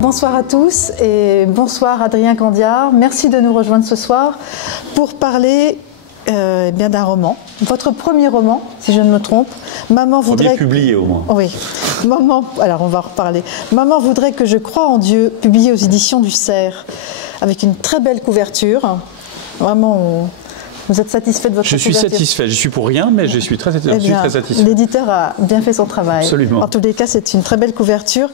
Bonsoir à tous et bonsoir Adrien Candiard. Merci de nous rejoindre ce soir pour parler d'un roman. Votre premier roman, si je ne me trompe. Maman voudrait... publié au moins. Oui. Maman... Alors on va en reparler. Maman voudrait que je croie en Dieu, publié aux éditions du Cerf, avec une très belle couverture. Vraiment, vous êtes satisfait de votre couverture? Je suis satisfait. Je suis pour rien, mais je suis très satisfait. L'éditeur a bien fait son travail. Absolument. En tous les cas, c'est une très belle couverture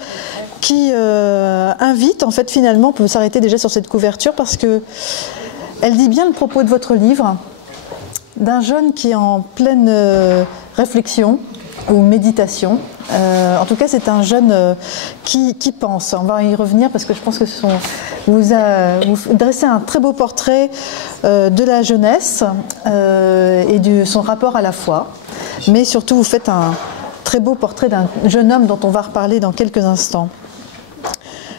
qui invite, en fait, finalement, on peut s'arrêter déjà sur cette couverture parce que elle dit bien le propos de votre livre, d'un jeune qui est en pleine réflexion ou méditation. En tout cas, c'est un jeune qui pense. On va y revenir parce que je pense que vous dressez un très beau portrait de la jeunesse et de son rapport à la foi. Mais surtout, vous faites un très beau portrait d'un jeune homme dont on va reparler dans quelques instants.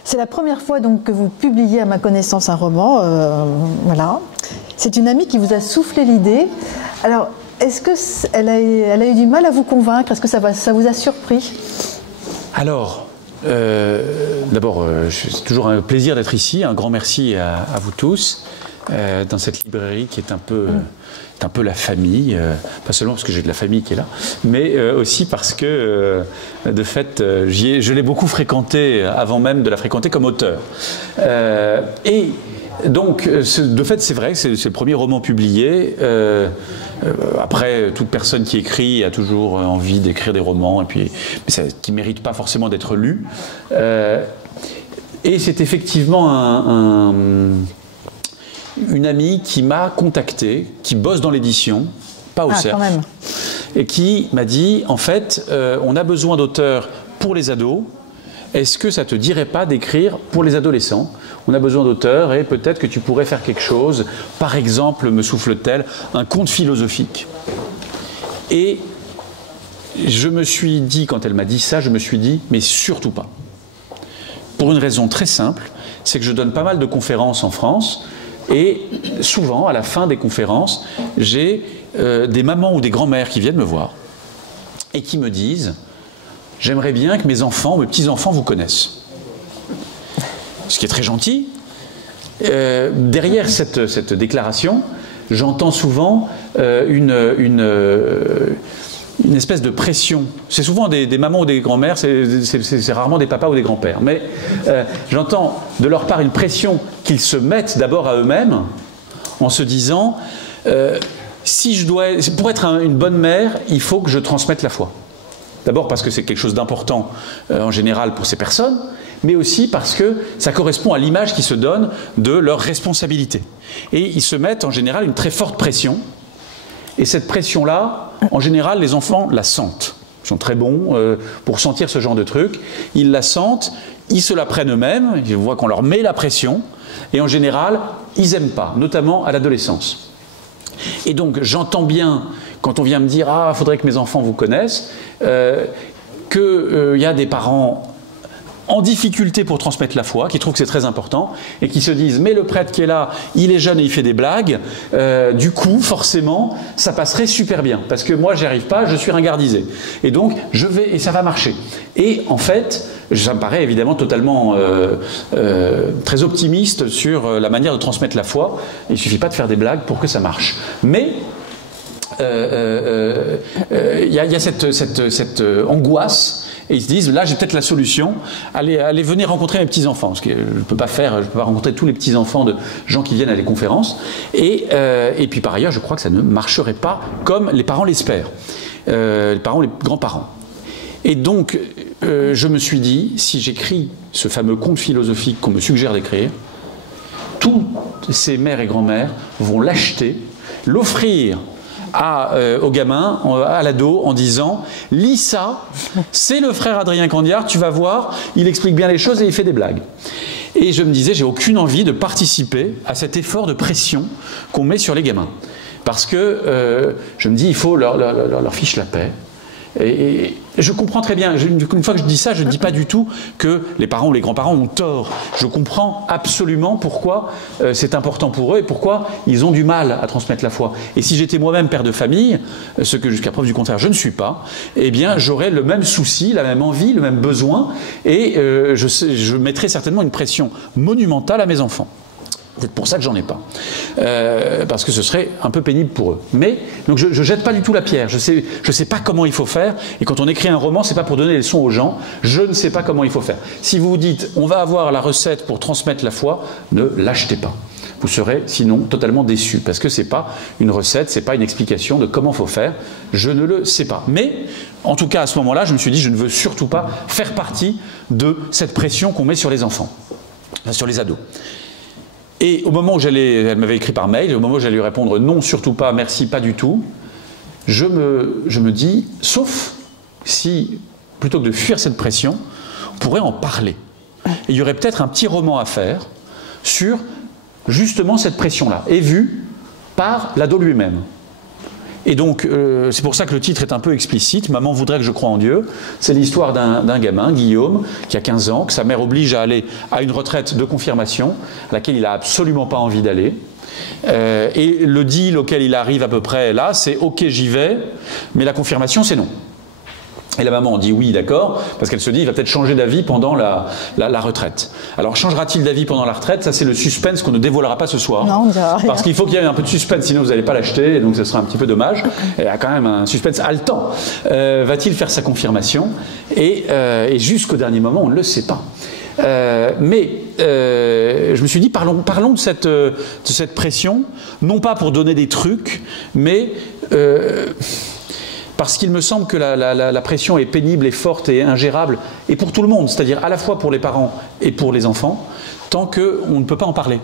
C'est la première fois donc que vous publiez, à ma connaissance, un roman. Voilà. C'est une amie qui vous a soufflé l'idée. Alors, est-ce qu'elle a eu du mal à vous convaincre? Est-ce que ça vous a surpris? Alors, d'abord, c'est toujours un plaisir d'être ici. Un grand merci à vous tous dans cette librairie qui est un peu la famille, pas seulement parce que j'ai de la famille qui est là, mais aussi parce que, de fait, je l'ai beaucoup fréquentée avant même de la fréquenter comme auteur. Et donc, de fait, c'est vrai que c'est le premier roman publié. Après, toute personne qui écrit a toujours envie d'écrire des romans, et puis, qui ne méritent pas forcément d'être lus. Et c'est effectivement une amie qui m'a contacté, qui bosse dans l'édition, pas au Cerf, et qui m'a dit, en fait, on a besoin d'auteurs pour les ados. Est-ce que ça ne te dirait pas d'écrire pour les adolescents? On a besoin d'auteurs et peut-être que tu pourrais faire quelque chose. Par exemple, me souffle-t-elle, un conte philosophique. Et je me suis dit, quand elle m'a dit ça, je me suis dit, mais surtout pas. Pour une raison très simple, c'est que je donne pas mal de conférences en France et souvent, à la fin des conférences, j'ai des mamans ou des grands-mères qui viennent me voir et qui me disent: j'aimerais bien que mes enfants, mes petits-enfants vous connaissent. Ce qui est très gentil. Derrière cette déclaration, j'entends souvent une espèce de pression. C'est souvent des mamans ou des grands-mères, c'est rarement des papas ou des grands-pères. Mais j'entends de leur part une pression qu'ils se mettent d'abord à eux-mêmes en se disant pour être une bonne mère, il faut que je transmette la foi. D'abord parce que c'est quelque chose d'important en général pour ces personnes, mais aussi parce que ça correspond à l'image qu'ils se donnent de leur responsabilité. Et ils se mettent en général une très forte pression. Et cette pression-là, en général, les enfants la sentent. Ils sont très bons pour sentir ce genre de truc. Ils la sentent, ils se la prennent eux-mêmes, ils voient qu'on leur met la pression. Et en général, ils n'aiment pas, notamment à l'adolescence. Et donc, j'entends bien, quand on vient me dire « Ah, il faudrait que mes enfants vous connaissent », qu'il y a des parents en difficulté pour transmettre la foi, qui trouvent que c'est très important, et qui se disent « Mais le prêtre qui est là, il est jeune et il fait des blagues, du coup, forcément, ça passerait super bien, parce que moi, j'y arrive pas, je suis ringardisé. Et donc, je vais, et ça va marcher. » Et en fait, ça me paraît évidemment totalement très optimiste sur la manière de transmettre la foi. Il ne suffit pas de faire des blagues pour que ça marche. Mais y a cette angoisse, et ils se disent, là j'ai peut-être la solution, allez venir rencontrer mes petits-enfants, parce que je ne peux pas rencontrer tous les petits-enfants de gens qui viennent à des conférences, et puis par ailleurs je crois que ça ne marcherait pas comme les parents l'espèrent, les parents, les grands-parents. Et donc je me suis dit, si j'écris ce fameux conte philosophique qu'on me suggère d'écrire, toutes ces mères et grands-mères vont l'acheter, l'offrir au gamin, à l'ado, en disant « Lis ça, c'est le frère Adrien Candiard, tu vas voir, il explique bien les choses et il fait des blagues. » Et je me disais, j'ai aucune envie de participer à cet effort de pression qu'on met sur les gamins. Parce que je me dis, il faut leur fiche la paix. Et je comprends très bien, une fois que je dis ça, je ne dis pas du tout que les parents ou les grands-parents ont tort. Je comprends absolument pourquoi c'est important pour eux et pourquoi ils ont du mal à transmettre la foi. Et si j'étais moi-même père de famille, ce que jusqu'à preuve du contraire je ne suis pas, eh bien j'aurais le même souci, la même envie, le même besoin, et je mettrais certainement une pression monumentale à mes enfants. C'est pour ça que j'en ai pas, parce que ce serait un peu pénible pour eux. Mais donc je jette pas du tout la pierre. Je sais pas comment il faut faire. Et quand on écrit un roman, c'est pas pour donner des leçons aux gens. Je ne sais pas comment il faut faire. Si vous vous dites, on va avoir la recette pour transmettre la foi, ne l'achetez pas. Vous serez sinon totalement déçu, parce que c'est pas une recette, c'est pas une explication de comment faut faire. Je ne le sais pas. Mais en tout cas, à ce moment-là, je me suis dit, je ne veux surtout pas faire partie de cette pression qu'on met sur les enfants, sur les ados. Et au moment où elle m'avait écrit par mail, au moment où j'allais lui répondre non, surtout pas, merci, pas du tout, je me dis, sauf si, plutôt que de fuir cette pression, on pourrait en parler. Et il y aurait peut-être un petit roman à faire sur justement cette pression-là, et vue par l'ado lui-même. Et donc, c'est pour ça que le titre est un peu explicite. Maman voudrait que je croie en Dieu. C'est l'histoire d'un gamin, Guillaume, qui a 15 ans, que sa mère oblige à aller à une retraite de confirmation, à laquelle il n'a absolument pas envie d'aller. Et le deal auquel il arrive à peu près là, c'est « ok, j'y vais, mais la confirmation, c'est non ». Et la maman dit oui, d'accord, parce qu'elle se dit il va peut-être changer d'avis pendant la retraite. Alors changera-t-il d'avis pendant la retraite? Ça c'est le suspense qu'on ne dévoilera pas ce soir. Non, on dira rien. Parce qu'il faut qu'il y ait un peu de suspense, sinon vous n'allez pas l'acheter, et donc ce sera un petit peu dommage. Il y a quand même un suspense haletant. Va-t-il faire sa confirmation? Et jusqu'au dernier moment, on ne le sait pas. Mais je me suis dit, parlons de cette pression, non pas pour donner des trucs, mais parce qu'il me semble que la pression est pénible et forte et ingérable, et pour tout le monde, c'est-à-dire à la fois pour les parents et pour les enfants, tant qu'on ne peut pas en parler.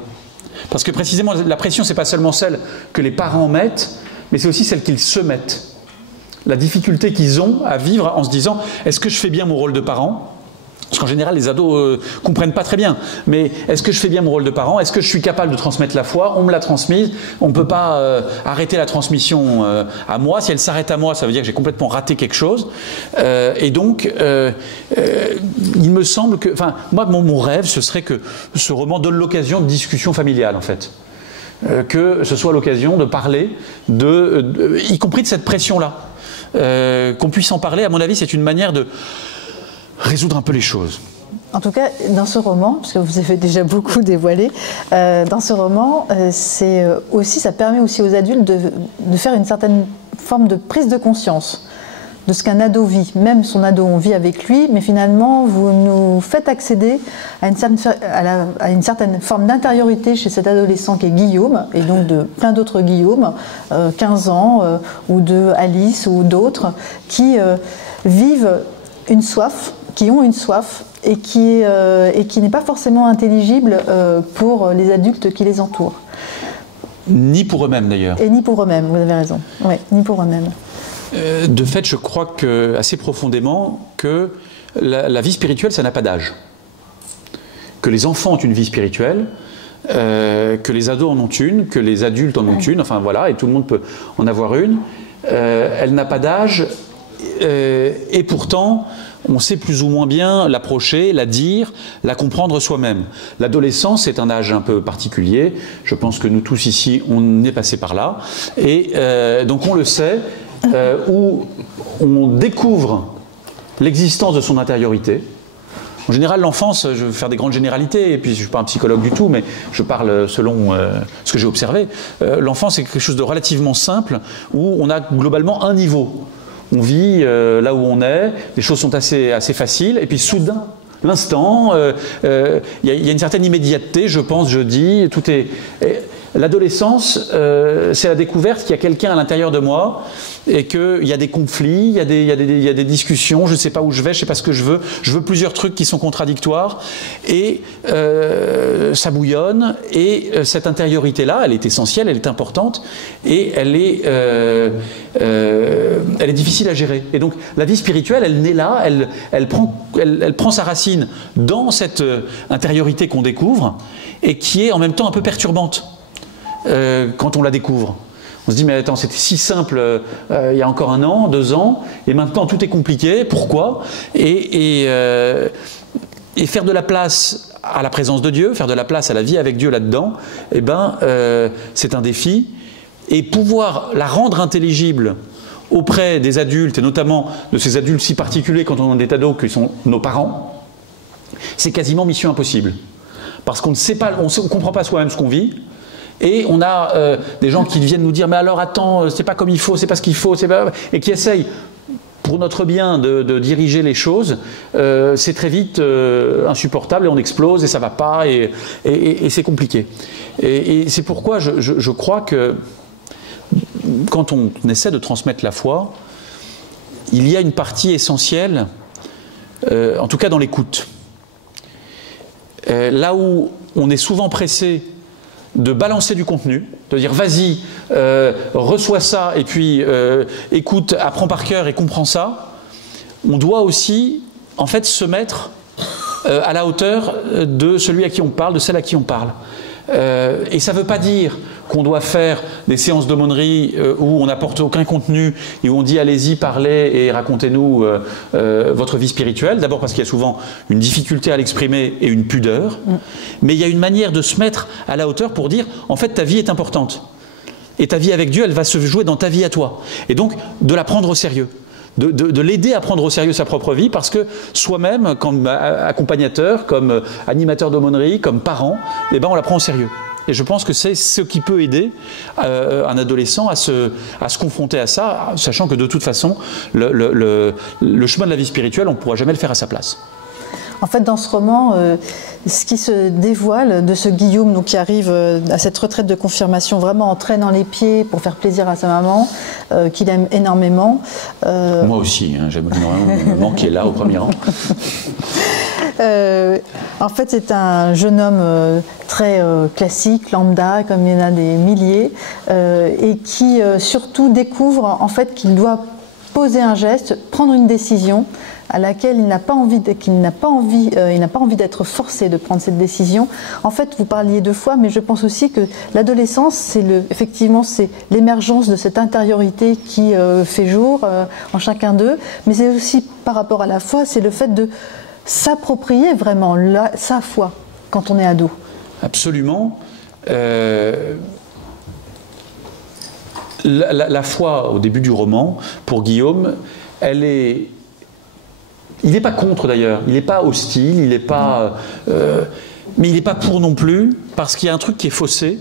Parce que précisément, la pression, c'est pas seulement celle que les parents mettent, mais c'est aussi celle qu'ils se mettent. La difficulté qu'ils ont à vivre en se disant, est-ce que je fais bien mon rôle de parent ? Parce qu'en général, les ados comprennent pas très bien. Mais est-ce que je fais bien mon rôle de parent? Est-ce que je suis capable de transmettre la foi? On me l'a transmise. On ne peut pas arrêter la transmission à moi. Si elle s'arrête à moi, ça veut dire que j'ai complètement raté quelque chose. Et donc, il me semble que... Enfin, moi, mon rêve, ce serait que ce roman donne l'occasion de discussion familiale, en fait. Que ce soit l'occasion de parler, y compris de cette pression-là. Qu'on puisse en parler, à mon avis, c'est une manière de résoudre un peu les choses. En tout cas, dans ce roman, parce que vous avez déjà beaucoup dévoilé, dans ce roman, ça permet aussi aux adultes de faire une certaine forme de prise de conscience de ce qu'un ado vit. Même son ado, on vit avec lui, mais finalement, vous nous faites accéder à une certaine forme d'intériorité chez cet adolescent qui est Guillaume, et donc de plein d'autres Guillaume, 15 ans, ou de Alice, ou d'autres, qui vivent une soif, qui ont une soif et qui n'est pas forcément intelligible pour les adultes qui les entourent. Ni pour eux-mêmes d'ailleurs. Et ni pour eux-mêmes, vous avez raison. Oui, ni pour eux-mêmes. De fait, je crois assez profondément que la vie spirituelle, ça n'a pas d'âge. Que les enfants ont une vie spirituelle, que les ados en ont une, que les adultes en ont une, enfin voilà, et tout le monde peut en avoir une. Elle n'a pas d'âge. Et pourtant, on sait plus ou moins bien l'approcher, la dire, la comprendre soi-même. L'adolescence est un âge un peu particulier. Je pense que nous tous ici, on est passé par là. Et donc on le sait, où on découvre l'existence de son intériorité. En général, l'enfance, je vais faire des grandes généralités, et puis je ne suis pas un psychologue du tout, mais je parle selon ce que j'ai observé. L'enfance est quelque chose de relativement simple, où on a globalement un niveau. On vit là où on est, les choses sont assez faciles, et puis soudain, l'instant, il y a une certaine immédiateté, je pense, je dis, tout est... L'adolescence, c'est la découverte qu'il y a quelqu'un à l'intérieur de moi et qu'il y a des conflits, il y a des discussions, je ne sais pas où je vais, je ne sais pas ce que je veux plusieurs trucs qui sont contradictoires et ça bouillonne et cette intériorité-là, elle est essentielle, elle est importante et elle est difficile à gérer. Et donc la vie spirituelle, elle naît là, elle prend sa racine dans cette intériorité qu'on découvre et qui est en même temps un peu perturbante. Quand on la découvre. On se dit, mais attends, c'était si simple il y a encore 1 an, 2 ans, et maintenant tout est compliqué, pourquoi? Et faire de la place à la présence de Dieu, faire de la place à la vie avec Dieu là-dedans, eh ben, c'est un défi. Et pouvoir la rendre intelligible auprès des adultes, et notamment de ces adultes si particuliers quand on est des ados, qui sont nos parents, c'est quasiment mission impossible. Parce qu'on ne sait pas, on ne comprend pas soi-même ce qu'on vit, et on a des gens qui viennent nous dire « mais alors attends, c'est pas comme il faut, c'est pas ce qu'il faut », et qui essayent, pour notre bien, de diriger les choses. C'est très vite insupportable, et on explose, et ça va pas, et c'est compliqué. Et c'est pourquoi je crois que quand on essaie de transmettre la foi, il y a une partie essentielle, en tout cas dans l'écoute. Là où on est souvent pressé de balancer du contenu, de dire vas-y, reçois ça, et puis écoute, apprends par cœur et comprends ça, on doit aussi en fait se mettre à la hauteur de celui à qui on parle, de celle à qui on parle. Et ça ne veut pas dire qu'on doit faire des séances d'aumônerie où on n'apporte aucun contenu et où on dit allez-y, parlez et racontez-nous votre vie spirituelle. D'abord parce qu'il y a souvent une difficulté à l'exprimer et une pudeur. Mais il y a une manière de se mettre à la hauteur pour dire en fait ta vie est importante. Et ta vie avec Dieu, elle va se jouer dans ta vie à toi. Et donc de la prendre au sérieux. De l'aider à prendre au sérieux sa propre vie, parce que soi-même, comme accompagnateur, comme animateur d'aumônerie, comme parent, eh ben on la prend au sérieux. Et je pense que c'est ce qui peut aider un adolescent à se confronter à ça, sachant que de toute façon, le chemin de la vie spirituelle, on ne pourra jamais le faire à sa place. En fait, dans ce roman, ce qui se dévoile de ce Guillaume donc, qui arrive à cette retraite de confirmation vraiment en traînant les pieds pour faire plaisir à sa maman, qu'il aime énormément. Moi aussi, hein, j'aime énormément ma maman qui est là au premier rang. En fait, c'est un jeune homme très classique, lambda, comme il y en a des milliers, et qui surtout découvre en fait qu'il doit poser un geste, prendre une décision à laquelle il n'a pas envie d'être forcé de prendre cette décision. En fait, vous parliez 2 fois, mais je pense aussi que l'adolescence, effectivement, c'est l'émergence de cette intériorité qui fait jour en chacun d'eux, mais c'est aussi par rapport à la foi, c'est le fait de s'approprier vraiment sa foi quand on est ado. Absolument. La foi, au début du roman, pour Guillaume, il n'est pas contre d'ailleurs, il n'est pas hostile, il n'est pas, mais il n'est pas pour non plus, parce qu'il y a un truc qui est faussé,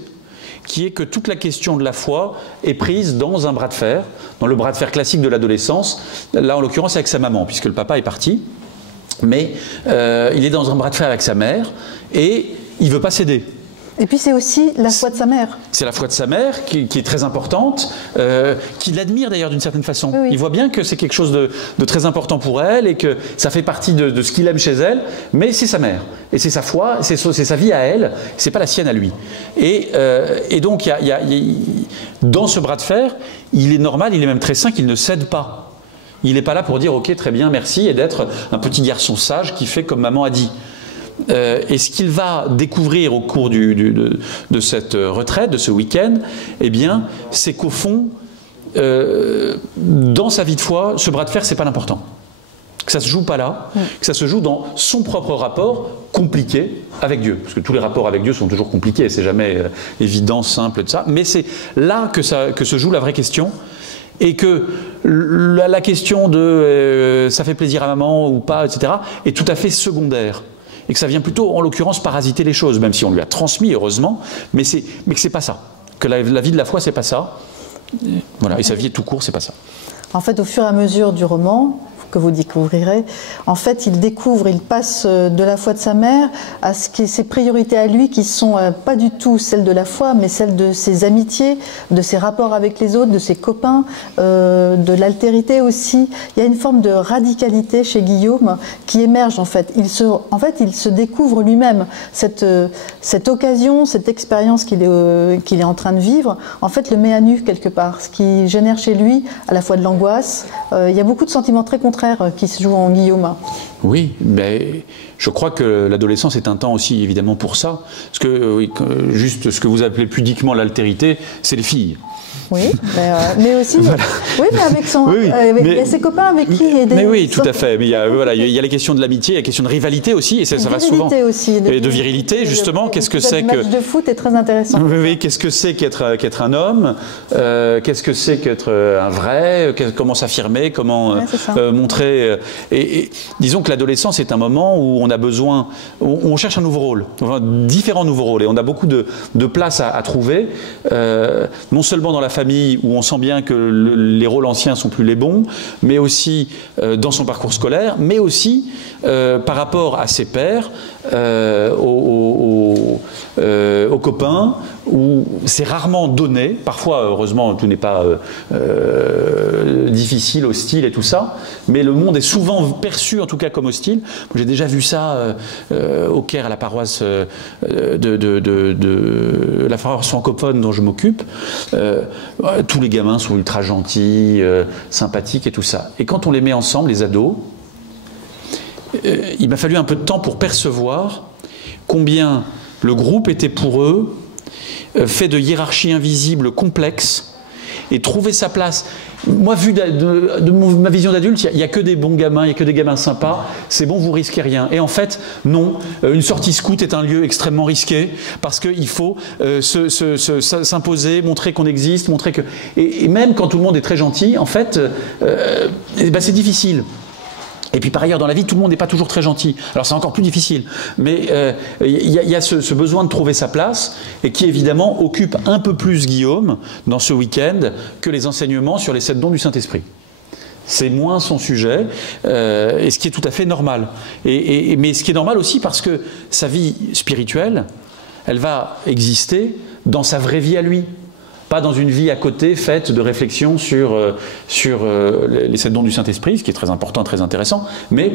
qui est que toute la question de la foi est prise dans un bras de fer, dans le bras de fer classique de l'adolescence, là en l'occurrence avec sa maman, puisque le papa est parti, mais il est dans un bras de fer avec sa mère, et il ne veut pas céder. Et puis c'est aussi la foi de sa mère. C'est la foi de sa mère qui est très importante, qui l'admire d'ailleurs d'une certaine façon. Oui, oui. Il voit bien que c'est quelque chose de très important pour elle et que ça fait partie de ce qu'il aime chez elle, mais c'est sa mère. Et c'est sa foi, c'est sa vie à elle, c'est pas la sienne à lui. Et donc dans ce bras de fer, il est normal, il est même très sain qu'il ne cède pas. Il n'est pas là pour dire ok très bien merci et d'être un petit garçon sage qui fait comme maman a dit. Et ce qu'il va découvrir au cours de cette retraite, de ce week-end, eh bien, c'est qu'au fond, dans sa vie de foi, ce bras de fer, c'est pas l'important. Que ça se joue pas là, que ça se joue dans son propre rapport compliqué avec Dieu. Parce que tous les rapports avec Dieu sont toujours compliqués, c'est jamais évident, simple, de ça. Mais c'est là que se joue la vraie question. Et que la question de ça fait plaisir à maman ou pas, etc., est tout à fait secondaire. Et que ça vient plutôt, en l'occurrence, parasiter les choses, même si on lui a transmis, heureusement, mais que c'est pas ça. Que la vie de la foi, c'est pas ça. Voilà, et sa vie est tout court, c'est pas ça. En fait, au fur et à mesure du roman, que vous découvrirez, en fait, il passe de la foi de sa mère à ses priorités à lui qui sont pas du tout celles de la foi, mais celles de ses amitiés, de ses rapports avec les autres, de ses copains, de l'altérité aussi. Il y a une forme de radicalité chez Guillaume qui émerge en fait. Il se découvre lui-même cette occasion, cette expérience qu'il est en train de vivre, en fait, le met à nu quelque part, ce qui génère chez lui à la fois de l'angoisse. Il y a beaucoup de sentiments très contrastés frère qui se joue en Guillaume. Oui, mais je crois que l'adolescence est un temps aussi évidemment pour ça. Parce que oui, juste ce que vous appelez pudiquement l'altérité, c'est les filles. Oui, mais aussi, voilà. Oui, mais avec ses copains avec qui il y a des... Mais oui, tout à fait. Mais il y a les questions de l'amitié, il y a les questions de rivalité aussi, et ça va souvent. Aussi, et de virilité, justement. Qu'est-ce que c'est que... Le match de foot est très intéressant. Oui, qu'est-ce que c'est qu'être un homme, qu'est-ce que c'est qu'être un vrai, comment s'affirmer, comment montrer... Et disons que l'adolescence est un moment où on a besoin, on cherche un nouveau rôle, enfin, différents nouveaux rôles, et on a beaucoup de place à trouver, non seulement dans la famille où on sent bien que les rôles anciens sont plus les bons, mais aussi dans son parcours scolaire, mais aussi par rapport à ses pairs, aux copains, où c'est rarement donné. Parfois, heureusement, tout n'est pas difficile, hostile et tout ça, mais le monde est souvent perçu, en tout cas, comme hostile. J'ai déjà vu ça au Caire, à la paroisse de la paroisse francophone dont je m'occupe. Tous les gamins sont ultra gentils, sympathiques et tout ça. Et quand on les met ensemble, les ados, il m'a fallu un peu de temps pour percevoir combien le groupe était pour eux fait de hiérarchies invisibles complexes et trouver sa place. Moi, vu de ma vision d'adulte, il n'y a que des bons gamins, il n'y a que des gamins sympas, c'est bon, vous risquez rien. Et en fait, non, une sortie scout est un lieu extrêmement risqué parce qu'il faut s'imposer, montrer qu'on existe, montrer que... Et même quand tout le monde est très gentil, en fait, c'est difficile. Et puis par ailleurs, dans la vie, tout le monde n'est pas toujours très gentil. Alors c'est encore plus difficile. Mais il y a ce besoin de trouver sa place, et qui évidemment occupe un peu plus Guillaume dans ce week-end que les enseignements sur les 7 dons du Saint-Esprit. C'est moins son sujet, et ce qui est tout à fait normal. Mais ce qui est normal aussi parce que sa vie spirituelle, elle va exister dans sa vraie vie à lui. Pas dans une vie à côté faite de réflexions sur les 7 dons du Saint-Esprit, ce qui est très important, très intéressant, mais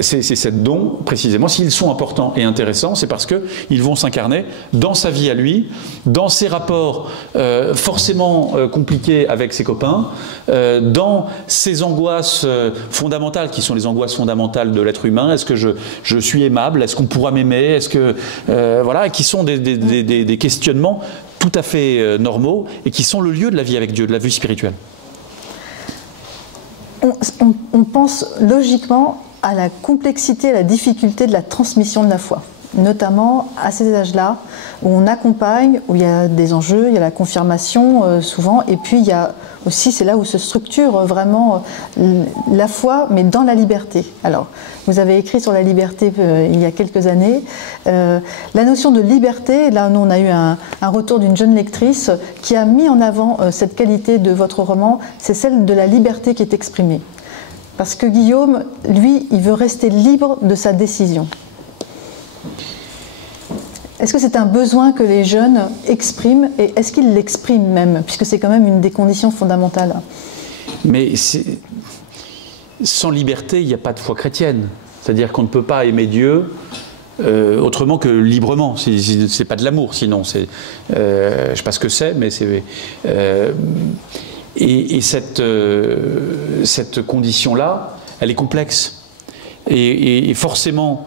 ces 7 dons, précisément, s'ils sont importants et intéressants, c'est parce qu'ils vont s'incarner dans sa vie à lui, dans ses rapports forcément compliqués avec ses copains, dans ses angoisses fondamentales, qui sont les angoisses fondamentales de l'être humain. Est-ce que je suis aimable? Est-ce qu'on pourra m'aimer? Est-ce que... voilà, qui sont des questionnements tout à fait normaux et qui sont le lieu de la vie avec Dieu, de la vie spirituelle. On pense logiquement à la complexité et à la difficulté de la transmission de la foi, notamment à ces âges-là où on accompagne, où il y a des enjeux, il y a la confirmation souvent, et puis il y a aussi, c'est là où se structure vraiment la foi, mais dans la liberté. Alors, vous avez écrit sur la liberté il y a quelques années. La notion de liberté, là, nous, on a eu un retour d'une jeune lectrice qui a mis en avant cette qualité de votre roman, c'est celle de la liberté qui est exprimée. Parce que Guillaume, lui, il veut rester libre de sa décision. Est-ce que c'est un besoin que les jeunes expriment, et est-ce qu'ils l'expriment même, puisque c'est quand même une des conditions fondamentales? Mais sans liberté, il n'y a pas de foi chrétienne. C'est-à-dire qu'on ne peut pas aimer Dieu autrement que librement. C'est pas de l'amour, sinon. Je ne sais pas ce que c'est, mais c'est... Et cette condition-là, elle est complexe. Et forcément...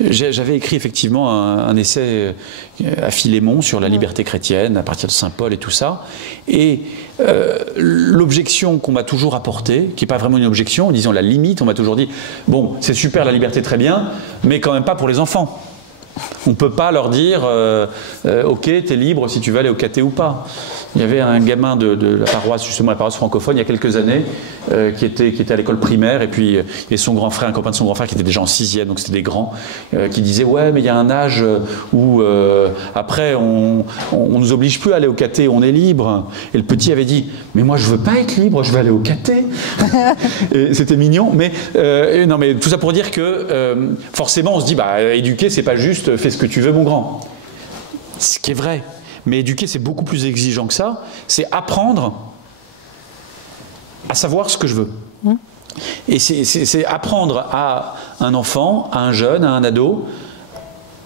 J'avais écrit effectivement un essai à Philémon sur la liberté chrétienne, à partir de Saint Paul et tout ça. Et l'objection qu'on m'a toujours apportée, qui n'est pas vraiment une objection, disons la limite, on m'a toujours dit « Bon, c'est super la liberté, très bien, mais quand même pas pour les enfants. On ne peut pas leur dire ok, t'es libre si tu veux aller au caté ou pas ». Il y avait un gamin de la paroisse, justement la paroisse francophone, il y a quelques années, qui était à l'école primaire, et son grand frère, un copain de son grand frère qui était déjà en 6e, donc c'était des grands, qui disaient ouais, mais il y a un âge où après on nous oblige plus à aller au caté, on est libre. Et le petit avait dit mais moi je veux pas être libre, je veux aller au caté. Et c'était mignon, mais non, mais tout ça pour dire que forcément on se dit bah éduquer c'est pas juste fais ce que tu veux mon grand. Ce qui est vrai. Mais éduquer, c'est beaucoup plus exigeant que ça. C'est apprendre à savoir ce que je veux. Et c'est apprendre à un enfant, à un jeune, à un ado,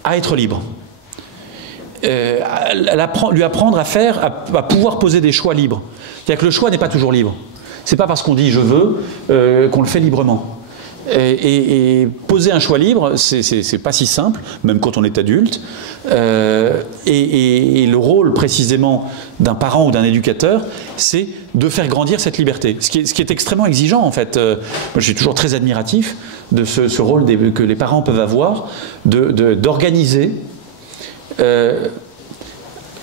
à être libre. Lui apprendre à pouvoir poser des choix libres. C'est-à-dire que le choix n'est pas toujours libre. C'est pas parce qu'on dit je veux qu'on le fait librement. Et poser un choix libre, c'est pas si simple, même quand on est adulte. Et le rôle précisément d'un parent ou d'un éducateur, c'est de faire grandir cette liberté. Ce qui est extrêmement exigeant en fait. Moi, je suis toujours très admiratif de ce rôle que les parents peuvent avoir, d'organiser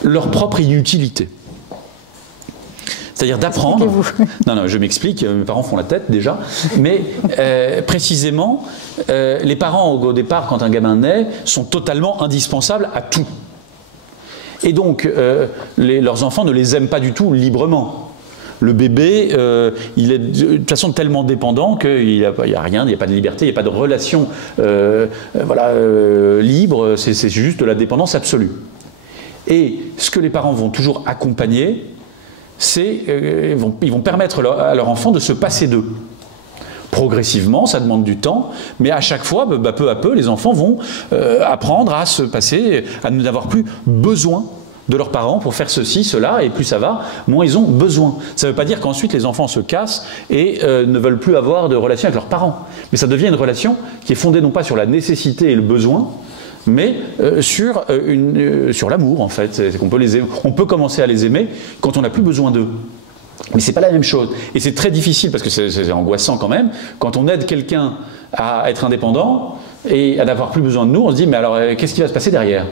leur propre inutilité. C'est-à-dire d'apprendre. Non, je m'explique, mes parents font la tête déjà. Mais précisément, les parents, au départ, quand un gamin naît, sont totalement indispensables à tout. Et donc, leurs enfants ne les aiment pas du tout librement. Le bébé, il est de toute façon tellement dépendant qu'il n'y a rien, il n'y a pas de liberté, il n'y a pas de relation libre, c'est juste de la dépendance absolue. Et ce que les parents vont toujours accompagner, ils vont permettre à leur enfant de se passer d'eux. Progressivement, ça demande du temps, mais à chaque fois, peu à peu, les enfants vont apprendre à se passer, à n'avoir plus besoin de leurs parents pour faire ceci, cela, et plus ça va, moins ils ont besoin. Ça ne veut pas dire qu'ensuite les enfants se cassent et ne veulent plus avoir de relation avec leurs parents. Mais ça devient une relation qui est fondée non pas sur la nécessité et le besoin, mais sur l'amour en fait. On peut commencer à les aimer quand on n'a plus besoin d'eux. Mais c'est pas la même chose. Et c'est très difficile, parce que c'est angoissant quand même, quand on aide quelqu'un à être indépendant et à n'avoir plus besoin de nous, on se dit mais alors qu'est-ce qui va se passer derrière ?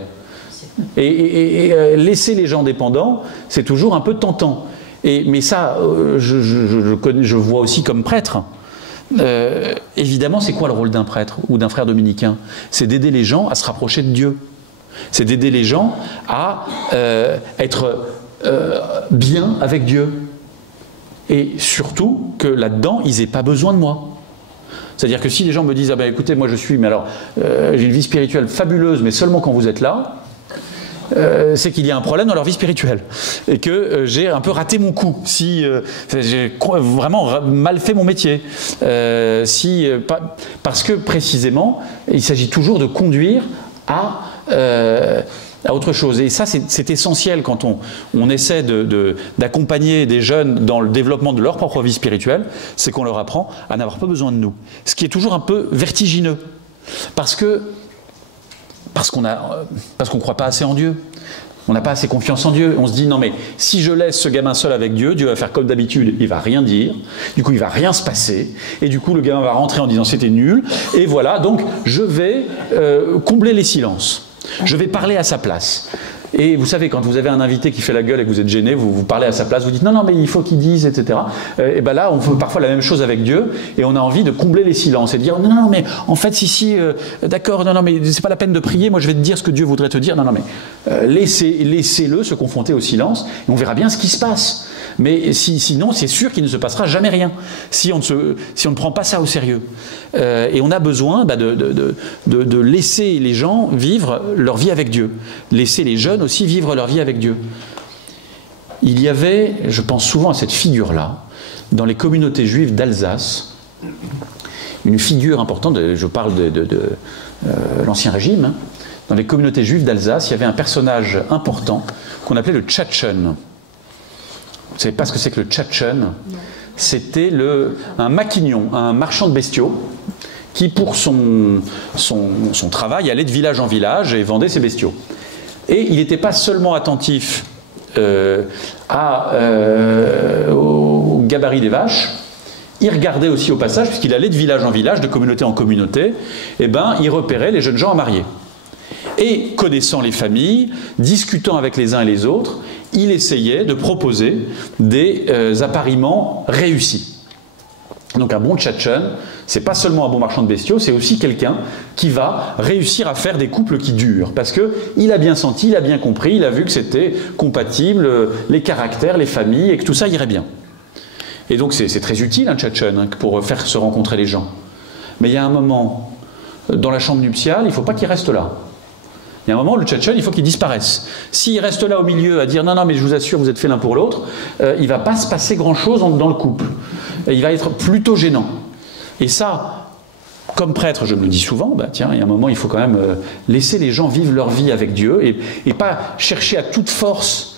Et laisser les gens dépendants, c'est toujours un peu tentant. Mais ça, je vois aussi comme prêtre. Évidemment, c'est quoi le rôle d'un prêtre ou d'un frère dominicain? C'est d'aider les gens à se rapprocher de Dieu. C'est d'aider les gens à être bien avec Dieu. Et surtout que là-dedans, ils n'aient pas besoin de moi. C'est-à-dire que si les gens me disent « Ah ben écoutez, moi je suis, mais alors j'ai une vie spirituelle fabuleuse, mais seulement quand vous êtes là », c'est qu'il y a un problème dans leur vie spirituelle et que j'ai un peu raté mon coup, si j'ai vraiment mal fait mon métier, parce que précisément il s'agit toujours de conduire à autre chose. Et ça c'est essentiel quand on essaie d'accompagner des jeunes dans le développement de leur propre vie spirituelle, c'est qu'on leur apprend à n'avoir pas besoin de nous, ce qui est toujours un peu vertigineux parce qu'on ne croit pas assez en Dieu. On n'a pas assez confiance en Dieu. On se dit, non mais si je laisse ce gamin seul avec Dieu, Dieu va faire comme d'habitude, il va rien dire, du coup il va rien se passer, et du coup le gamin va rentrer en disant c'était nul, et voilà, donc je vais combler les silences. Je vais parler à sa place. Et vous savez, quand vous avez un invité qui fait la gueule et que vous êtes gêné, vous parlez à sa place, vous dites non, non, mais il faut qu'il dise, etc. Et bien là, on fait parfois la même chose avec Dieu et on a envie de combler les silences et de dire non, non, mais en fait, si, d'accord, non, non, mais c'est pas la peine de prier, moi je vais te dire ce que Dieu voudrait te dire. Non, non, mais laissez-le se confronter au silence et on verra bien ce qui se passe. Mais sinon, c'est sûr qu'il ne se passera jamais rien si on ne prend pas ça au sérieux. Et on a besoin de laisser les gens vivre leur vie avec Dieu. Laisser les jeunes aussi vivre leur vie avec Dieu. Il y avait, je pense souvent à cette figure-là, dans les communautés juives d'Alsace, une figure importante, je parle de l'Ancien Régime, hein. Dans les communautés juives d'Alsace, il y avait un personnage important qu'on appelait le Tchatchen. Vous ne savez pas ce que c'est que le Tchatchen? C'était un maquignon, un marchand de bestiaux, qui pour son travail allait de village en village et vendait ses bestiaux. Et il n'était pas seulement attentif au gabarit des vaches, il regardait aussi au passage, puisqu'il allait de village en village, de communauté en communauté, et il repérait les jeunes gens à marier. Et connaissant les familles, discutant avec les uns et les autres, il essayait de proposer des appariements réussis. Donc un bon Tchatchen, c'est pas seulement un bon marchand de bestiaux, c'est aussi quelqu'un qui va réussir à faire des couples qui durent. Parce qu'il a bien senti, il a bien compris, il a vu que c'était compatible, les caractères, les familles, et que tout ça irait bien. Et donc c'est très utile un Tchatchen hein, pour faire se rencontrer les gens. Mais il y a un moment, dans la chambre nuptiale, il ne faut pas qu'il reste là. Il y a un moment, le Tchatchen, il faut qu'il disparaisse. S'il reste là au milieu à dire non, non, mais je vous assure, vous êtes fait l'un pour l'autre, il ne va pas se passer grand-chose dans le couple. Il va être plutôt gênant. Et ça, comme prêtre, je me le dis souvent, tiens, il y a un moment, il faut quand même laisser les gens vivre leur vie avec Dieu et pas chercher à toute force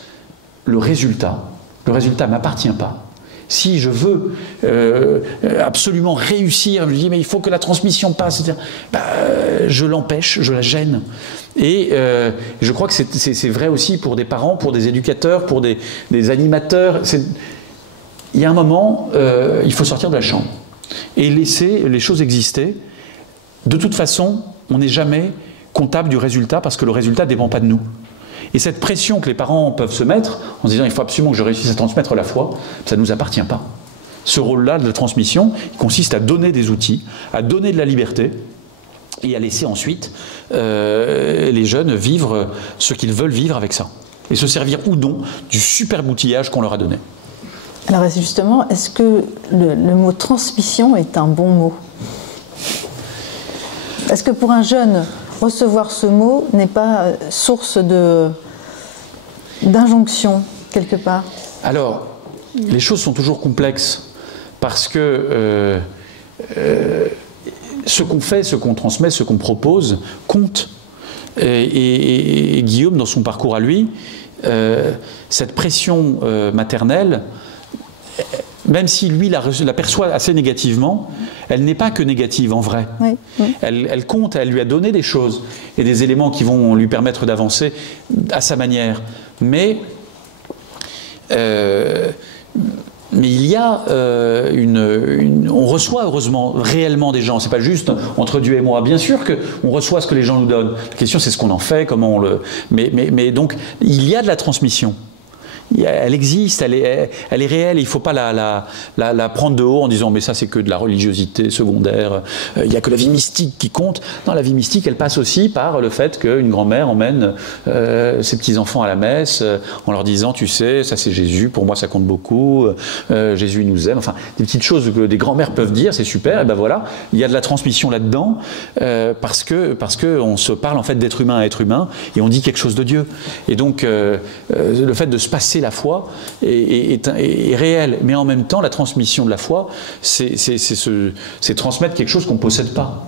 le résultat. Le résultat ne m'appartient pas. si je veux absolument réussir, je me dis mais il faut que la transmission passe, je l'empêche, je la gêne. Et je crois que c'est vrai aussi pour des parents, pour des éducateurs, pour des animateurs. Il y a un moment, il faut sortir de la chambre et laisser les choses exister. De toute façon, on n'est jamais comptable du résultat parce que le résultat ne dépend pas de nous. Et cette pression que les parents peuvent se mettre en se disant il faut absolument que je réussisse à transmettre la foi, ça ne nous appartient pas. Ce rôle-là de la transmission, il consiste à donner des outils, à donner de la liberté et à laisser ensuite les jeunes vivre ce qu'ils veulent vivre avec ça. Et se servir ou non du superbe outillage qu'on leur a donné. Alors justement, est-ce que le mot transmission est un bon mot? Est-ce que pour un jeune, recevoir ce mot n'est pas source d'injonction quelque part? Alors, les choses sont toujours complexes parce que ce qu'on fait, ce qu'on transmet, ce qu'on propose compte. Et Guillaume, dans son parcours à lui, cette pression maternelle, même si lui la perçoit assez négativement, elle n'est pas que négative en vrai. Oui, oui. Elle compte, elle lui a donné des choses et des éléments qui vont lui permettre d'avancer à sa manière. Mais il y a on reçoit heureusement réellement des gens. C'est pas juste entre Dieu et moi. Bien sûr qu'on reçoit ce que les gens nous donnent. La question c'est ce qu'on en fait, comment on le. Mais donc il y a de la transmission. Elle existe, elle est réelle, il ne faut pas la prendre de haut en disant mais ça c'est que de la religiosité secondaire, il n'y a que la vie mystique qui compte. Non, la vie mystique elle passe aussi par le fait qu'une grand-mère emmène ses petits-enfants à la messe en leur disant tu sais, ça c'est Jésus, pour moi ça compte beaucoup, Jésus il nous aime, enfin des petites choses que des grand-mères peuvent dire, c'est super, et ben voilà, il y a de la transmission là-dedans parce que on se parle en fait d'être humain à être humain et on dit quelque chose de Dieu. Et donc le fait de se passer la foi est réelle, mais en même temps la transmission de la foi c'est transmettre quelque chose qu'on ne possède pas,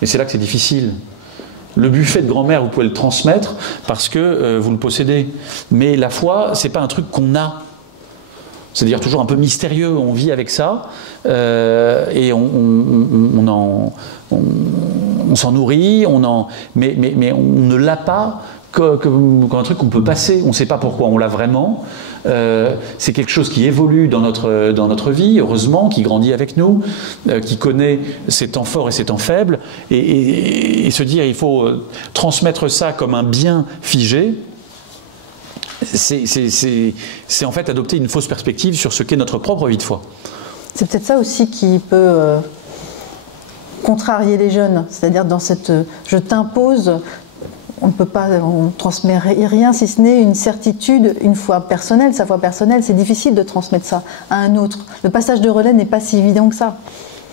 et c'est là que c'est difficile. Le buffet de grand-mère vous pouvez le transmettre parce que vous le possédez, mais la foi c'est pas un truc qu'on a, c'est-à-dire toujours un peu mystérieux, on vit avec ça et on s'en nourrit, mais on ne l'a pas comme un truc qu'on peut passer, on ne sait pas pourquoi on l'a vraiment. C'est quelque chose qui évolue dans notre vie, heureusement, qui grandit avec nous, qui connaît ses temps forts et ses temps faibles, et se dire il faut transmettre ça comme un bien figé, c'est en fait adopter une fausse perspective sur ce qu'est notre propre vie de foi. C'est peut-être ça aussi qui peut contrarier les jeunes, c'est-à-dire dans cette je t'impose. On ne peut pas, on ne transmet rien si ce n'est une certitude, une foi personnelle. Sa foi personnelle, c'est difficile de transmettre ça à un autre. Le passage de relais n'est pas si évident que ça.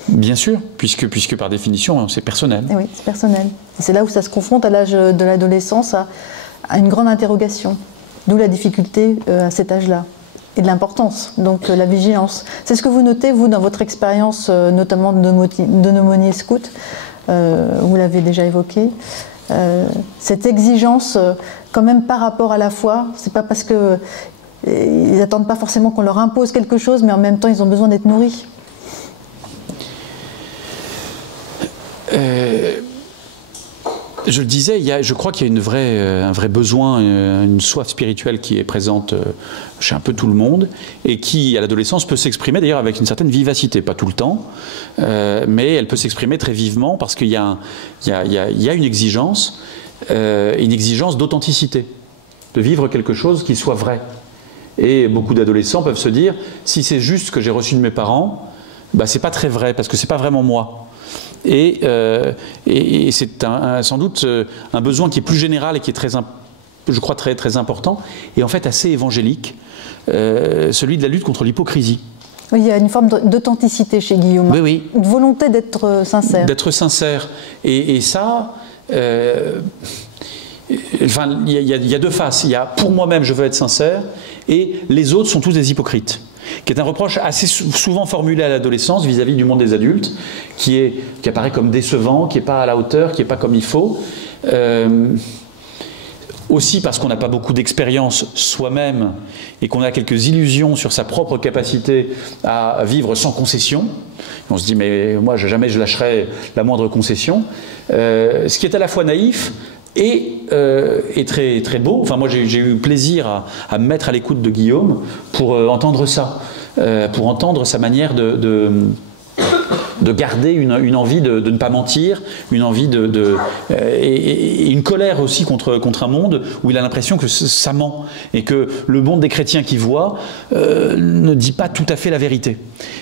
Bien sûr, puisque par définition, c'est personnel. Et oui, c'est personnel. Et c'est là où ça se confronte à l'âge de l'adolescence à une grande interrogation. D'où la difficulté à cet âge-là. Et de l'importance, donc la vigilance. C'est ce que vous notez, vous, dans votre expérience, notamment de l'aumônier scout. Vous l'avez déjà évoqué. Cette exigence quand même par rapport à la foi, c'est pas parce que ils n'attendent pas forcément qu'on leur impose quelque chose, mais en même temps ils ont besoin d'être nourris. Je le disais, je crois qu'il y a un vrai besoin, une soif spirituelle qui est présente chez un peu tout le monde et qui, à l'adolescence, peut s'exprimer d'ailleurs avec une certaine vivacité, pas tout le temps, mais elle peut s'exprimer très vivement parce qu'il y a une exigence d'authenticité, de vivre quelque chose qui soit vrai. Et beaucoup d'adolescents peuvent se dire, si c'est juste ce que j'ai reçu de mes parents, bah, c'est pas très vrai parce que c'est pas vraiment moi. Et c'est sans doute un besoin qui est plus général et qui est je crois très, très important, et en fait assez évangélique, celui de la lutte contre l'hypocrisie. Oui, il y a une forme d'authenticité chez Guillaume, oui, oui. Une volonté d'être sincère. D'être sincère. Et ça, enfin, il y a deux faces. Il y a pour moi-même, je veux être sincère, et les autres sont tous des hypocrites. Qui est un reproche assez souvent formulé à l'adolescence vis-à-vis du monde des adultes, qui apparaît comme décevant, qui n'est pas à la hauteur, qui n'est pas comme il faut. aussi parce qu'on n'a pas beaucoup d'expérience soi-même et qu'on a quelques illusions sur sa propre capacité à vivre sans concession. On se dit, mais moi, jamais je lâcherai la moindre concession. Ce qui est à la fois naïf et très, très beau. Enfin, moi, j'ai eu plaisir à me mettre à l'écoute de Guillaume pour entendre ça, pour entendre sa manière de garder une envie de ne pas mentir, une envie et une colère aussi contre un monde où il a l'impression que ça ment et que le monde des chrétiens qu'il voit ne dit pas tout à fait la vérité.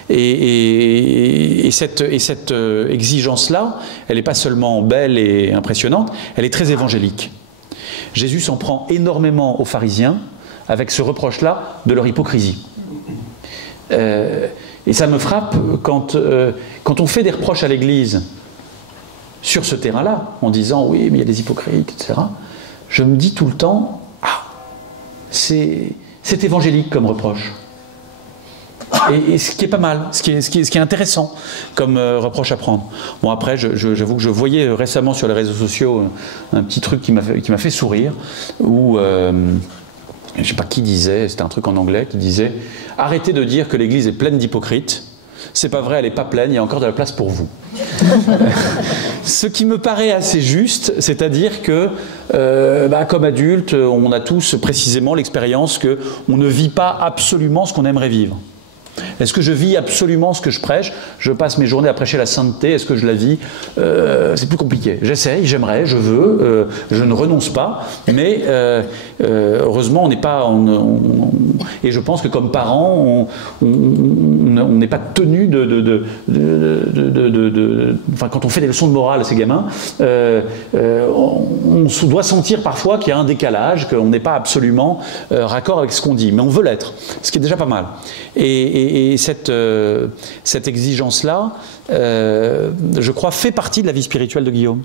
Et cette exigence-là, elle n'est pas seulement belle et impressionnante, elle est très évangélique. Jésus s'en prend énormément aux pharisiens avec ce reproche-là de leur hypocrisie. Et ça me frappe quand on fait des reproches à l'Église sur ce terrain-là, en disant oui, mais il y a des hypocrites, etc. Je me dis tout le temps, c'est évangélique comme reproche. Et ce qui est pas mal, ce qui est intéressant comme reproche à prendre. Bon, après, j'avoue que je voyais récemment sur les réseaux sociaux un petit truc qui m'a fait sourire, où je ne sais pas qui disait, c'était un truc en anglais, qui disait « Arrêtez de dire que l'Église est pleine d'hypocrites. C'est pas vrai, elle n'est pas pleine, il y a encore de la place pour vous. » Ce qui me paraît assez juste, c'est-à-dire que, comme adulte, on a tous précisément l'expérience qu'on ne vit pas absolument ce qu'on aimerait vivre. Est-ce que je vis absolument ce que je prêche? Je passe mes journées à prêcher la sainteté. Est-ce que je la vis? C'est plus compliqué. J'essaye, j'aimerais, je veux, je ne renonce pas. Mais heureusement, on n'est pas... et je pense que comme parents, on n'est pas tenu enfin, quand on fait des leçons de morale à ces gamins, on doit sentir parfois qu'il y a un décalage, qu'on n'est pas absolument raccord avec ce qu'on dit. Mais on veut l'être, ce qui est déjà pas mal. Et cette exigence-là, je crois, fait partie de la vie spirituelle de Guillaume.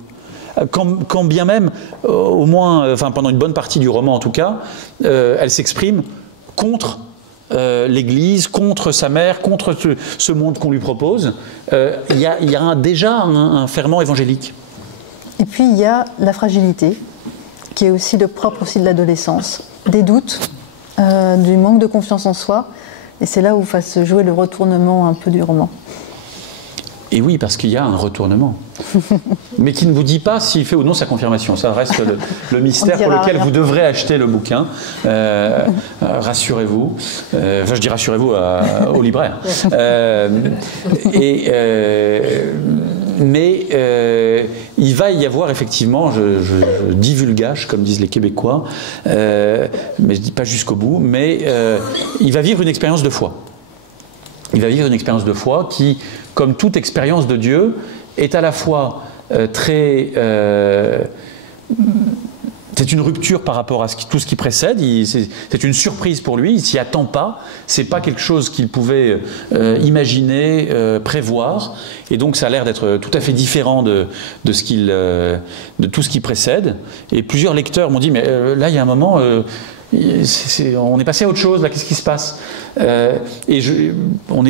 Quand bien même, au moins, enfin pendant une bonne partie du roman en tout cas, elle s'exprime contre l'Église, contre sa mère, contre ce monde qu'on lui propose. Il y a déjà un ferment évangélique. Et puis il y a la fragilité, qui est aussi le propre aussi de l'adolescence, des doutes, du manque de confiance en soi. Et c'est là où va se jouer le retournement un peu du roman. Et oui, parce qu'il y a un retournement. Mais qui ne vous dit pas s'il fait ou non sa confirmation. Ça reste le mystère pour lequel vous devrez acheter le bouquin. Rassurez-vous. Enfin, je dis rassurez-vous au libraire. Mais il va y avoir effectivement, je divulgage, comme disent les Québécois, mais je ne dis pas jusqu'au bout, mais il va vivre une expérience de foi. Il va vivre une expérience de foi qui, comme toute expérience de Dieu, est à la fois très... c'est une rupture par rapport à tout ce qui précède, c'est une surprise pour lui, il ne s'y attend pas, ce n'est pas quelque chose qu'il pouvait imaginer, prévoir, et donc ça a l'air d'être tout à fait différent de tout ce qui précède. Et plusieurs lecteurs m'ont dit, mais là il y a un moment... on est passé à autre chose, là, qu'est-ce qui se passe? On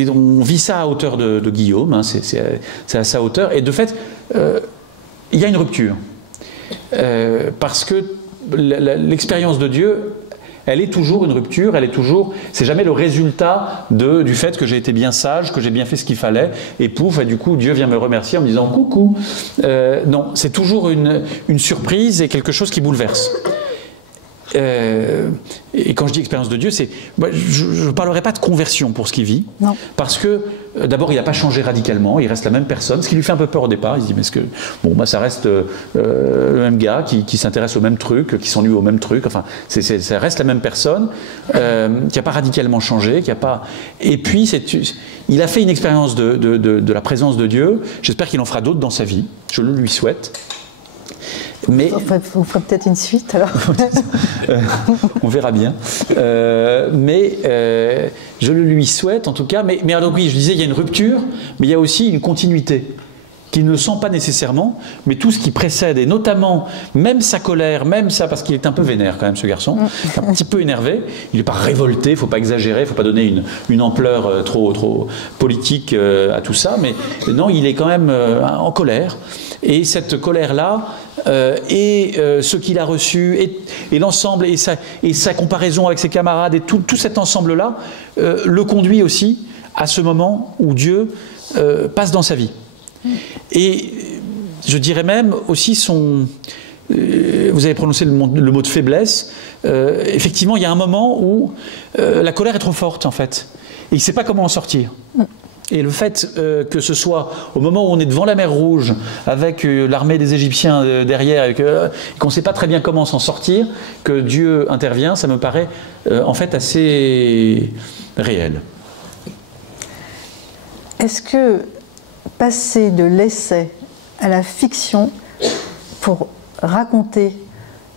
vit ça à hauteur de Guillaume, hein, c'est à sa hauteur, et de fait, il y a une rupture. Parce que l'expérience de Dieu, elle est toujours une rupture, c'est jamais le résultat du fait que j'ai été bien sage, que j'ai bien fait ce qu'il fallait, et pouf, et du coup Dieu vient me remercier en me disant coucou. Non, c'est toujours une surprise et quelque chose qui bouleverse. Et quand je dis expérience de Dieu, je ne parlerai pas de conversion pour ce qu'il vit, non. Parce que d'abord il n'a pas changé radicalement, il reste la même personne, ce qui lui fait un peu peur au départ. Il se dit mais ça reste le même gars qui s'intéresse au même truc, qui s'ennuie au même truc, enfin ça reste la même personne, qui n'a pas radicalement changé, et puis il a fait une expérience de la présence de Dieu. J'espère qu'il en fera d'autres dans sa vie, je le lui souhaite. Mais vous ferez peut-être une suite alors. On verra bien. Je le lui souhaite en tout cas. Mais alors oui, je disais, il y a une rupture, mais il y a aussi une continuité. qu'il ne sent pas nécessairement, mais tout ce qui précède, et notamment même sa colère, même ça, parce qu'il est un peu vénère quand même ce garçon, un petit peu énervé, il n'est pas révolté, il ne faut pas exagérer, il ne faut pas donner une ampleur trop politique à tout ça, mais non, il est quand même en colère, et cette colère-là, et ce qu'il a reçu, et l'ensemble, et sa comparaison avec ses camarades, et tout cet ensemble-là, le conduit aussi à ce moment où Dieu passe dans sa vie. Et je dirais même aussi vous avez prononcé le mot de faiblesse, effectivement il y a un moment où la colère est trop forte en fait, et il ne sait pas comment en sortir. Et le fait que ce soit au moment où on est devant la mer Rouge, avec l'armée des Égyptiens derrière, et qu'on ne sait pas très bien comment s'en sortir, que Dieu intervient, ça me paraît en fait assez réel. Est-ce que passer de l'essai à la fiction pour raconter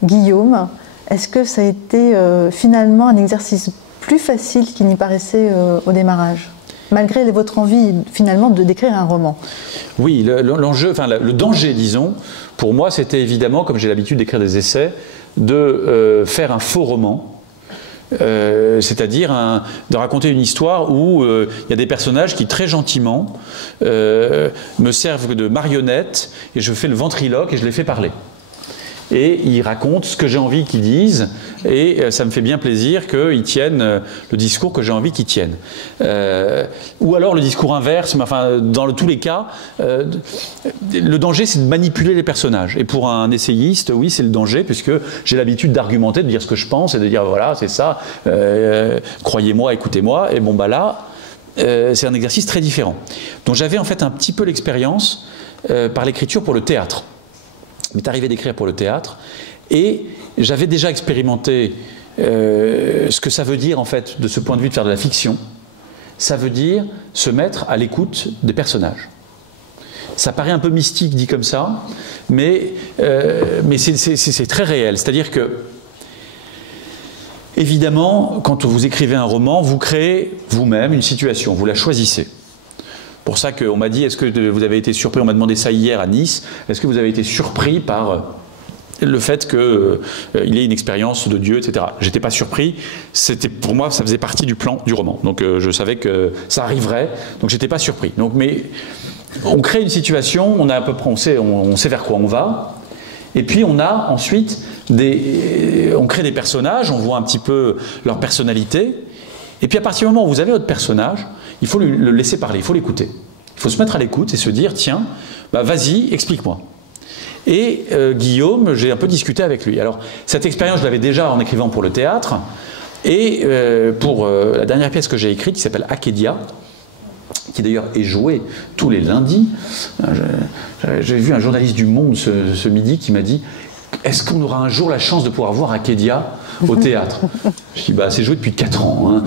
Guillaume, est-ce que ça a été finalement un exercice plus facile qu'il n'y paraissait au démarrage, malgré votre envie finalement de d'écrire un roman? Oui, le danger, disons, pour moi, c'était évidemment, comme j'ai l'habitude d'écrire des essais, de faire un faux roman. C'est-à-dire de raconter une histoire où il y a des personnages qui très gentiment me servent de marionnettes et je fais le ventriloque et je les fais parler. Et ils racontent ce que j'ai envie qu'ils disent et ça me fait bien plaisir qu'ils tiennent le discours que j'ai envie qu'ils tiennent. Ou alors le discours inverse, mais enfin dans tous les cas, le danger c'est de manipuler les personnages. Et pour un essayiste, oui c'est le danger puisque j'ai l'habitude d'argumenter, de dire ce que je pense et de dire voilà c'est ça, croyez-moi, écoutez-moi. Et bon bah là, c'est un exercice très différent. Donc j'avais en fait un petit peu l'expérience par l'écriture pour le théâtre. Il m'est arrivé d'écrire pour le théâtre et j'avais déjà expérimenté ce que ça veut dire en fait de ce point de vue de faire de la fiction. Ça veut dire se mettre à l'écoute des personnages. Ça paraît un peu mystique dit comme ça, mais c'est très réel. C'est-à-dire que évidemment, quand vous écrivez un roman, vous créez vous-même une situation, vous la choisissez. Pour ça qu'on m'a dit, est-ce que vous avez été surpris, on m'a demandé ça hier à Nice, est-ce que vous avez été surpris par le fait qu'il ait une expérience de Dieu, etc. J'étais pas surpris, pour moi ça faisait partie du plan du roman, donc je savais que ça arriverait, donc j'étais pas surpris. Donc, mais on crée une situation, on sait vers quoi on va, et puis on a ensuite on crée des personnages, on voit un petit peu leur personnalité, et puis à partir du moment où vous avez votre personnage, il faut le laisser parler, il faut l'écouter. Il faut se mettre à l'écoute et se dire, tiens, bah vas-y, explique-moi. Et Guillaume, j'ai un peu discuté avec lui. Alors, cette expérience, je l'avais déjà en écrivant pour le théâtre, et pour la dernière pièce que j'ai écrite, qui s'appelle Akedia, qui d'ailleurs est jouée tous les lundis. J'ai vu un journaliste du Monde ce midi qui m'a dit, est-ce qu'on aura un jour la chance de pouvoir voir Akedia au théâtre? Je dis, bah, c'est joué depuis 4 ans. Hein.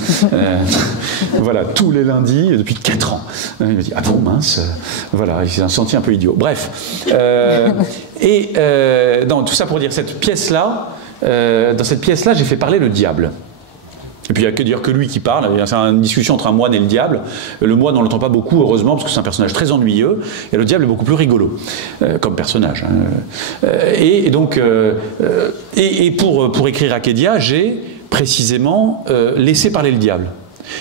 Voilà, tous les lundis, depuis 4 ans. Il m'a dit, ah bon, mince. Voilà, il s'est senti un peu idiot. Bref. Non, tout ça pour dire, cette pièce-là, dans cette pièce-là, j'ai fait parler le diable. Et puis il n'y a que dire que lui qui parle, c'est une discussion entre un moine et le diable. Le moine on ne l'entend pas beaucoup, heureusement, parce que c'est un personnage très ennuyeux, et le diable est beaucoup plus rigolo, comme personnage. Hein. Et donc, pour écrire Akedia, j'ai précisément laissé parler le diable.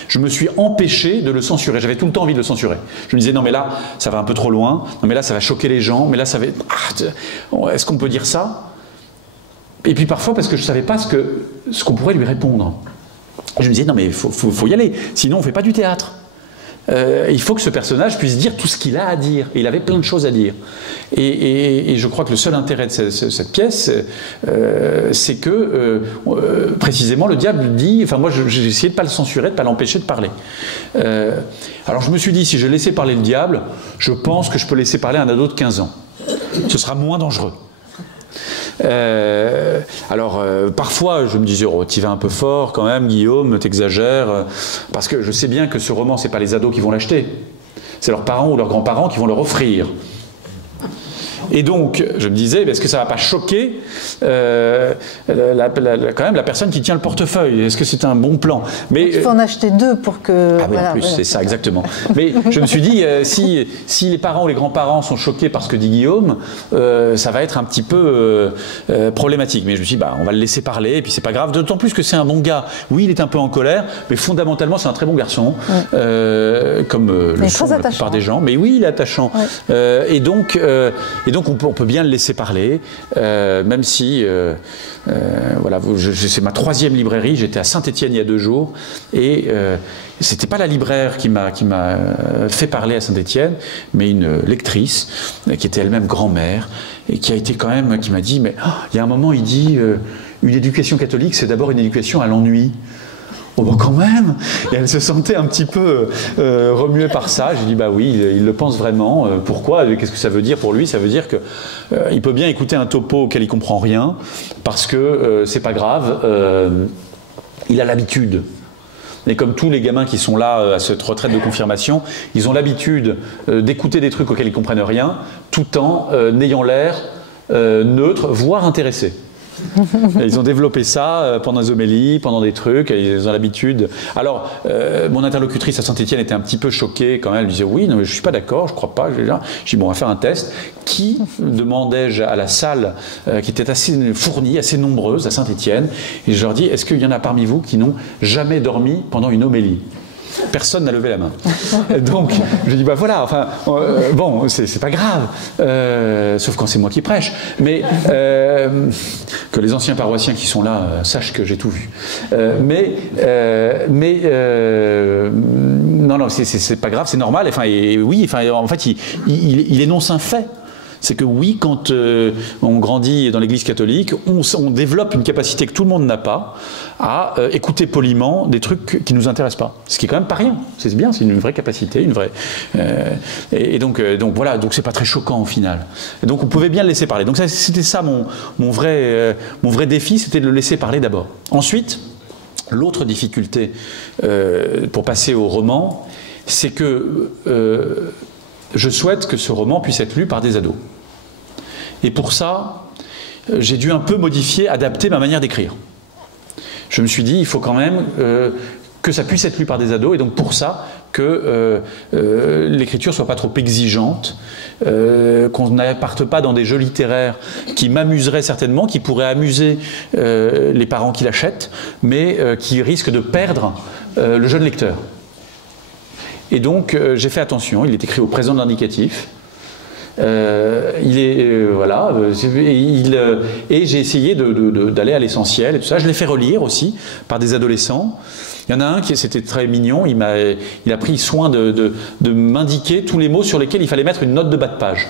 Je me suis empêché de le censurer, j'avais tout le temps envie de le censurer. Je me disais, non mais là, ça va un peu trop loin, non mais là, ça va choquer les gens, mais là, ça va... est-ce qu'on peut dire ça? Et puis parfois, parce que je ne savais pas ce qu'on pourrait lui répondre. Je me disais, non mais il faut y aller, sinon on ne fait pas du théâtre. Il faut que ce personnage puisse dire tout ce qu'il a à dire. Et il avait plein de choses à dire. Et je crois que le seul intérêt de cette pièce, c'est que, précisément, le diable dit... Enfin, moi, j'ai essayé de ne pas le censurer, de ne pas l'empêcher de parler. Alors, je me suis dit, si je laissais parler le diable, je pense que je peux laisser parler un ado de 15 ans. Ce sera moins dangereux. Parfois je me disais, oh, t'y vas un peu fort quand même Guillaume, t'exagères, parce que je sais bien que ce roman c'est pas les ados qui vont l'acheter, c'est leurs parents ou leurs grands-parents qui vont leur offrir. Et donc, je me disais, est-ce que ça ne va pas choquer quand même la personne qui tient le portefeuille? Est-ce que c'est un bon plan? Mais il faut en acheter 2 pour que... Ah oui, voilà, en plus, voilà. C'est ça, exactement. Mais je me suis dit, si les parents ou les grands-parents sont choqués par ce que dit Guillaume, ça va être un petit peu problématique. Mais je me suis dit, bah, on va le laisser parler, et puis c'est pas grave. D'autant plus que c'est un bon gars. Oui, il est un peu en colère, mais fondamentalement, c'est un très bon garçon, comme le sont la plupart des gens. Mais oui, il est attachant. Ouais. Et donc on peut bien le laisser parler, même si, voilà, c'est ma 3e librairie. J'étais à Saint-Étienne il y a 2 jours, et c'était pas la libraire qui m'a fait parler à Saint-Étienne, mais une lectrice qui était elle-même grand-mère et qui a été quand même, qui m'a dit, mais il y a un moment, il dit, une éducation catholique, c'est d'abord une éducation à l'ennui. Oh ben quand même. Et elle se sentait un petit peu remuée par ça. J'ai dit bah oui, il le pense vraiment. Pourquoi? Qu'est-ce que ça veut dire pour lui? Ça veut dire que il peut bien écouter un topo auquel il comprend rien, parce que c'est pas grave. Il a l'habitude. Et comme tous les gamins qui sont là à cette retraite de confirmation, ils ont l'habitude d'écouter des trucs auxquels ils comprennent rien, tout en n'ayant l'air neutre, voire intéressé. Ils ont développé ça pendant des homélies, pendant des trucs, ils ont l'habitude. Alors, mon interlocutrice à Saint-Étienne était un petit peu choquée quand même. Elle disait oui, non, mais je ne suis pas d'accord, je ne crois pas. J'ai dit bon, on va faire un test. Qui, demandai-je à la salle qui était assez fournie, assez nombreuse à Saint-Étienne, et je leur dis est-ce qu'il y en a parmi vous qui n'ont jamais dormi pendant une homélie? Personne n'a levé la main. Donc, je dis, bah voilà, enfin, bon, c'est pas grave, sauf quand c'est moi qui prêche, mais que les anciens paroissiens qui sont là sachent que j'ai tout vu. Non, c'est pas grave, c'est normal, enfin, et oui, enfin, en fait, il énonce un fait. C'est que oui, quand on grandit dans l'Église catholique, on développe une capacité que tout le monde n'a pas à écouter poliment des trucs qui ne nous intéressent pas. Ce qui est quand même pas rien. C'est bien, c'est une vraie capacité, une vraie. Et donc voilà, donc c'est pas très choquant au final. Et donc on pouvait bien le laisser parler. Donc c'était ça mon vrai défi, c'était de le laisser parler d'abord. Ensuite, l'autre difficulté pour passer au roman, c'est que je souhaite que ce roman puisse être lu par des ados. Et pour ça, j'ai dû un peu modifier, adapter ma manière d'écrire. Je me suis dit, il faut quand même que ça puisse être lu par des ados, et donc pour ça, que l'écriture ne soit pas trop exigeante, qu'on n'apparte pas dans des jeux littéraires qui m'amuseraient certainement, qui pourraient amuser les parents qui l'achètent, mais qui risquent de perdre le jeune lecteur. Et donc j'ai fait attention, il est écrit au présent de l'indicatif. Il est voilà, et j'ai essayé d'aller à l'essentiel et tout ça. Je l'ai fait relire aussi par des adolescents. Il y en a un qui c'était très mignon. Il a pris soin de m'indiquer tous les mots sur lesquels il fallait mettre une note de bas de page.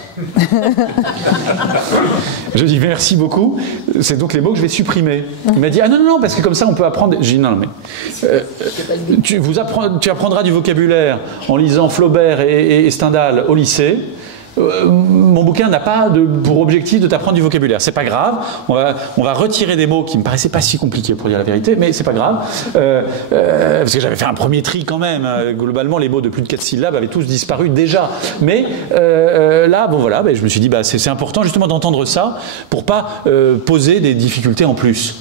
Je dis merci beaucoup. C'est donc les mots que je vais supprimer. Il m'a dit ah non parce que comme ça on peut apprendre. J'ai dit non mais tu apprendras du vocabulaire en lisant Flaubert et Stendhal au lycée. Mon bouquin n'a pas pour objectif de t'apprendre du vocabulaire. C'est pas grave. On va retirer des mots qui me paraissaient pas si compliqués pour dire la vérité, mais c'est pas grave parce que j'avais fait un premier tri quand même. Globalement, les mots de plus de 4 syllabes avaient tous disparu déjà. Mais là, bon voilà, je me suis dit bah c'est important justement d'entendre ça pour pas poser des difficultés en plus.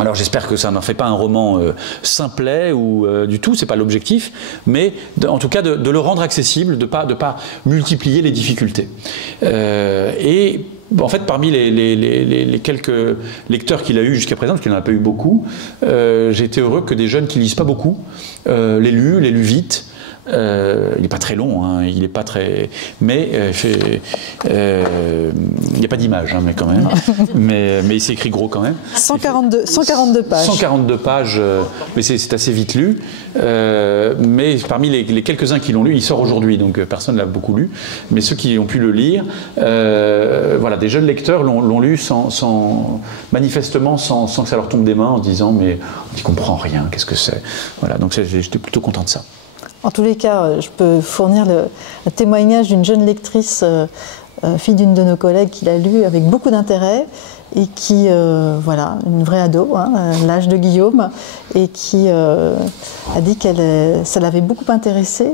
Alors j'espère que ça n'en fait pas un roman simplet ou du tout, c'est pas l'objectif, mais en tout cas de le rendre accessible, de pas multiplier les difficultés. Et en fait, parmi les quelques lecteurs qu'il a eu jusqu'à présent, parce qu'il n'en a pas eu beaucoup, j'ai été heureux que des jeunes qui lisent pas beaucoup l'aient lu vite. Il n'est pas très long, hein, il n'est pas très. Mais il n'y a pas d'image, hein, mais quand même. mais il s'écrit gros quand même. 142 pages. 142 pages, mais c'est assez vite lu. Mais parmi les quelques-uns qui l'ont lu, il sort aujourd'hui, donc personne ne l'a beaucoup lu. Mais ceux qui ont pu le lire, voilà, des jeunes lecteurs l'ont lu manifestement sans que ça leur tombe des mains, en se disant mais on n'y comprend rien, qu'est-ce que c'est. Voilà, donc j'étais plutôt content de ça. En tous les cas, je peux fournir le témoignage d'une jeune lectrice, fille d'une de nos collègues, qui l'a lu avec beaucoup d'intérêt et qui, voilà, une vraie ado, hein, l'âge de Guillaume, et qui a dit ça l'avait beaucoup intéressée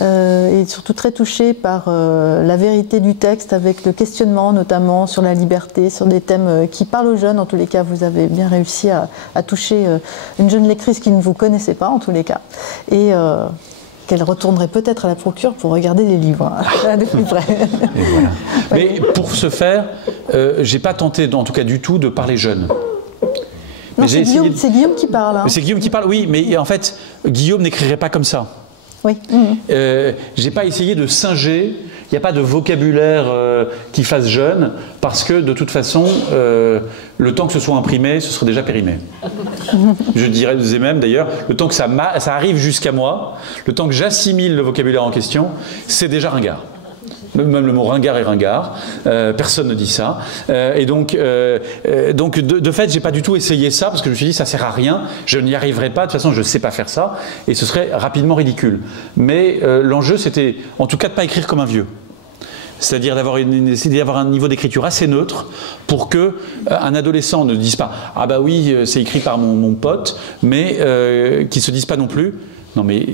et surtout très touchés par la vérité du texte, avec le questionnement notamment sur la liberté, sur des thèmes qui parlent aux jeunes. En tous les cas, vous avez bien réussi à toucher une jeune lectrice qui ne vous connaissait pas, en tous les cas, et qu'elle retournerait peut-être à la procure pour regarder les livres de plus près. Voilà. Mais pour ce faire, j'ai pas tenté, en tout cas du tout, de parler jeune. Non, c'est Guillaume qui parle. Hein. C'est Guillaume qui parle, oui, mais en fait, Guillaume n'écrirait pas comme ça. Oui. J'ai pas essayé de singer, il n'y a pas de vocabulaire qui fasse jeune, parce que de toute façon, le temps que ce soit imprimé, ce serait déjà périmé. Je dirais même d'ailleurs, le temps que ça arrive jusqu'à moi, le temps que j'assimile le vocabulaire en question, c'est déjà ringard. Même le mot ringard est ringard, personne ne dit ça. Et donc de fait, j'ai pas du tout essayé ça, parce que je me suis dit, ça sert à rien, je n'y arriverai pas, de toute façon, je sais pas faire ça, et ce serait rapidement ridicule. Mais l'enjeu, c'était, en tout cas, de pas écrire comme un vieux. C'est-à-dire d'avoir un niveau d'écriture assez neutre pour que un adolescent ne dise pas « Ah bah oui, c'est écrit par mon pote », mais qu'il ne se dise pas non plus « Non mais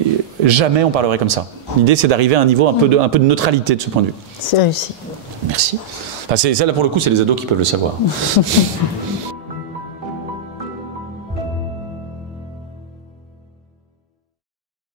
jamais on parlerait comme ça ». L'idée, c'est d'arriver à un niveau un peu de neutralité de ce point de vue. C'est réussi. Merci. Enfin, ça, là, pour le coup, c'est les ados qui peuvent le savoir.